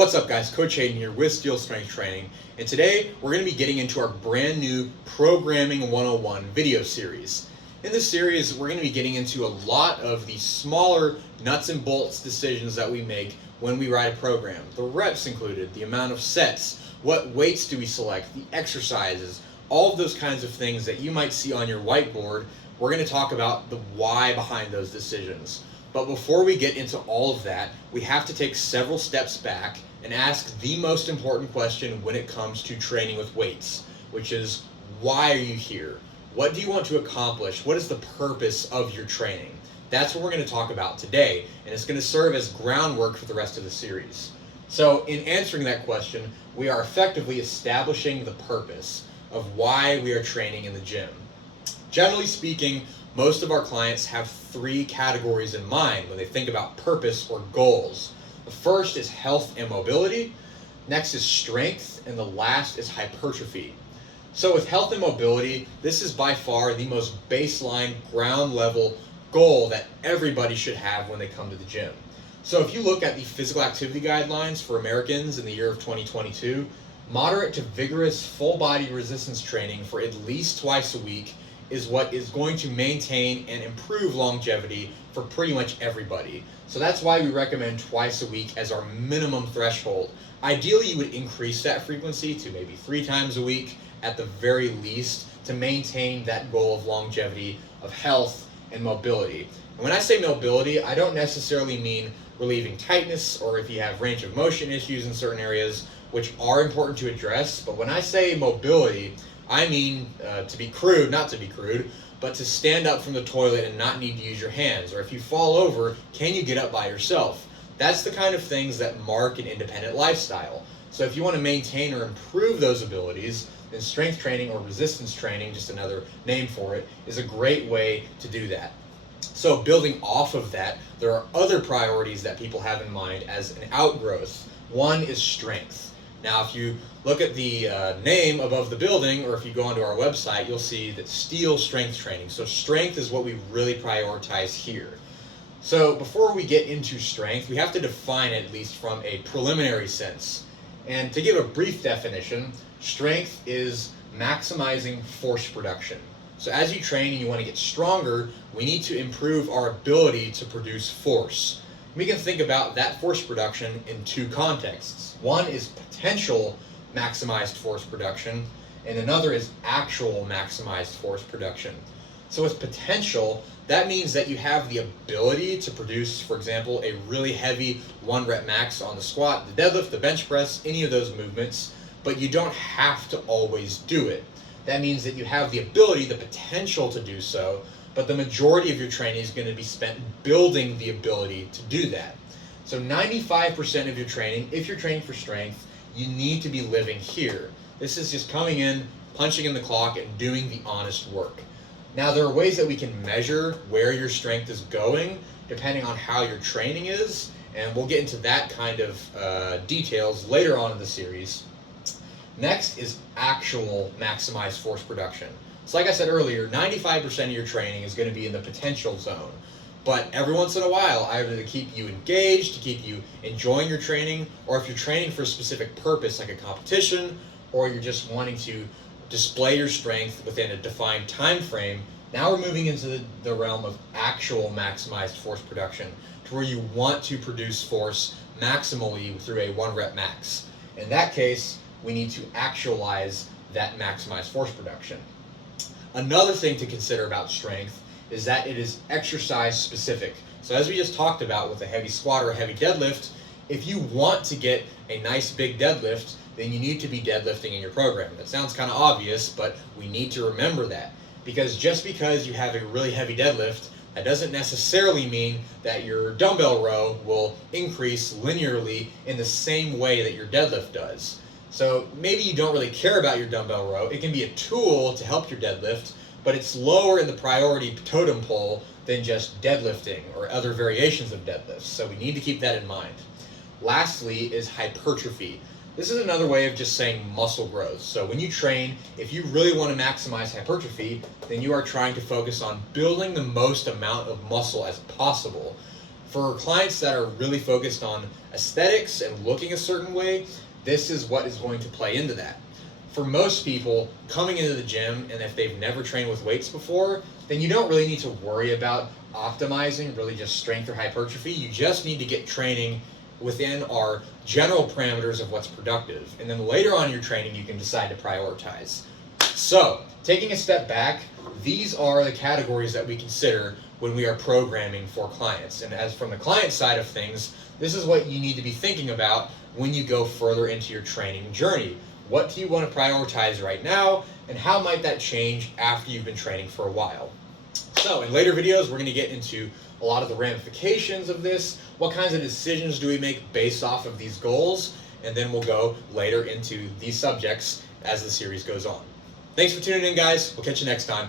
What's up guys, Coach Hayden here with Steel Strength Training, and today we're going to be getting into our brand new Programming 101 video series. In this series, we're going to be getting into a lot of the smaller nuts and bolts decisions that we make when we write a program. The reps included, the amount of sets, what weights do we select, the exercises, all of those kinds of things that you might see on your whiteboard. We're going to talk about the why behind those decisions. But before we get into all of that, we have to take several steps back and ask the most important question when it comes to training with weights, which is, why are you here? What do you want to accomplish? What is the purpose of your training? That's what we're going to talk about today, and it's going to serve as groundwork for the rest of the series. So in answering that question, we are effectively establishing the purpose of why we are training in the gym. Generally speaking, most of our clients have three categories in mind when they think about purpose or goals. The first is health and mobility, next is strength, and the last is hypertrophy. So with health and mobility, this is by far the most baseline, ground level goal that everybody should have when they come to the gym. So if you look at the physical activity guidelines for Americans in the year of 2022, moderate to vigorous full body resistance training for at least twice a week is what is going to maintain and improve longevity for pretty much everybody. So that's why we recommend twice a week as our minimum threshold. Ideally, you would increase that frequency to maybe 3 times a week at the very least to maintain that goal of longevity, of health and mobility. And when I say mobility, I don't necessarily mean relieving tightness or if you have range of motion issues in certain areas, which are important to address. But when I say mobility, I mean, to be crude, not to be crude, but to stand up from the toilet and not need to use your hands. Or if you fall over, can you get up by yourself? That's the kind of things that mark an independent lifestyle. So if you want to maintain or improve those abilities, then strength training or resistance training, just another name for it, is a great way to do that. So building off of that, there are other priorities that people have in mind as an outgrowth. One is strength. Now, if you look at the name above the building, or if you go onto our website, you'll see that Steel Strength Training. So strength is what we really prioritize here. So before we get into strength, we have to define it at least from a preliminary sense. And to give a brief definition, strength is maximizing force production. So as you train and you want to get stronger, we need to improve our ability to produce force. We can think about that force production in two contexts. One is potential maximized force production, and another is actual maximized force production. So with potential, that means that you have the ability to produce, for example, a really heavy 1 rep max on the squat, the deadlift, the bench press, any of those movements, but you don't have to always do it. That means that you have the ability, the potential to do so, but the majority of your training is going to be spent building the ability to do that. So 95% of your training, if you're training for strength, you need to be living here. This is just coming in, punching in the clock, and doing the honest work. Now, there are ways that we can measure where your strength is going depending on how your training is, and we'll get into that kind of details later on in the series. Next is actual maximized force production. So like I said earlier, 95% of your training is going to be in the potential zone. But every once in a while, either to keep you engaged, to keep you enjoying your training, or if you're training for a specific purpose like a competition, or you're just wanting to display your strength within a defined time frame, now we're moving into the realm of actual maximized force production, to where you want to produce force maximally through a 1 rep max. In that case, we need to actualize that maximized force production. Another thing to consider about strength is that it is exercise specific. So as we just talked about with a heavy squat or a heavy deadlift, if you want to get a nice big deadlift, then you need to be deadlifting in your program. That sounds kind of obvious, but we need to remember that. Because just because you have a really heavy deadlift, that doesn't necessarily mean that your dumbbell row will increase linearly in the same way that your deadlift does. So maybe you don't really care about your dumbbell row. It can be a tool to help your deadlift, but it's lower in the priority totem pole than just deadlifting or other variations of deadlifts. So we need to keep that in mind. Lastly is hypertrophy. This is another way of just saying muscle growth. So when you train, if you really want to maximize hypertrophy, then you are trying to focus on building the most amount of muscle as possible. For clients that are really focused on aesthetics and looking a certain way, this is what is going to play into that. For most people coming into the gym, and if they've never trained with weights before, then you don't really need to worry about optimizing really just strength or hypertrophy. You just need to get training within our general parameters of what's productive. And then later on in your training, you can decide to prioritize. So, taking a step back, these are the categories that we consider when we are programming for clients. And as from the client side of things, this is what you need to be thinking about when you go further into your training journey. What do you want to prioritize right now, and how might that change after you've been training for a while? So in later videos, we're going to get into a lot of the ramifications of this. What kinds of decisions do we make based off of these goals? And then we'll go later into these subjects as the series goes on. Thanks for tuning in, guys. We'll catch you next time.